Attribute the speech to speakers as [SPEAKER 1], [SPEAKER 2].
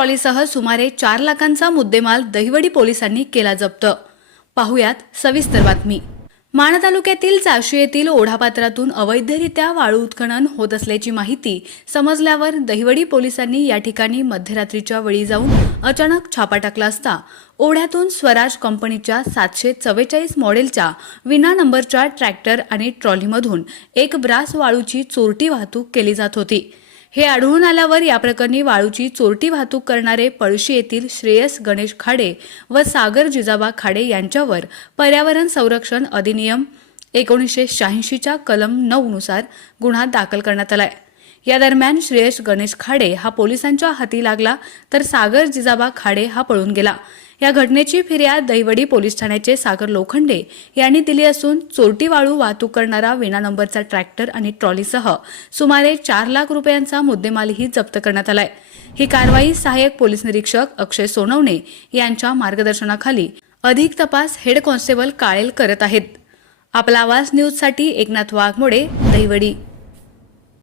[SPEAKER 1] ट्रॉलीसह सुमारे चार लाखांचा मुद्देमाल दहिवडी पोलिसांनी केला जप्त. पाहुयात सविस्तर बातमी. माण तालुक्यातील चाशी येथील ओढापात्रातून अवैधरित्या वाळू उत्खनन होत असल्याची माहिती समजल्यावर दहिवडी पोलिसांनी या ठिकाणी मध्यरात्रीच्या वेळी जाऊन अचानक छापा टाकला असता ओढ्यातून स्वराज कंपनीच्या सातशे चव्वेचाळीस मॉडेलच्या विना नंबरच्या ट्रॅक्टर आणि ट्रॉलीमधून एक ब्रास वाळूची चोरटी वाहतूक केली जात होती. हे आढळून आल्यावर या प्रकरणी वाळूची चोरटी वाहतूक करणारे पळशी येथील श्रेयस गणेश खाडे व सागर जिजाबा खाडे यांच्यावर पर्यावरण संरक्षण अधिनियम एकोणीसशे शहाऐंशीच्या कलम नऊनुसार गुन्हा दाखल करण्यात आलाय. या दरम्यान श्रेयस गणेश खाडे हा पोलिसांच्या हाती लागला तर सागर जिजाबा खाडे हा पळून गेला. या घटनेची फिर्याद दैवडी पोलीस ठाण्याचे सागर लोखंडे यांनी दिली असून चोरटी वाळू वाहतूक करणारा विना नंबरचा ट्रॅक्टर आणि ट्रॉलीसह सुमारे चार लाख रुपयांचा मुद्देमालही जप्त करण्यात आलाय. ही कारवाई सहाय्यक पोलीस निरीक्षक अक्षय सोनवणे यांच्या मार्गदर्शनाखाली अधिक तपास हेड कॉन्स्टेबल काळेल करत आहेत. आपला आवाज न्यूजसाठी एकनाथ वाघमोडे दैवडी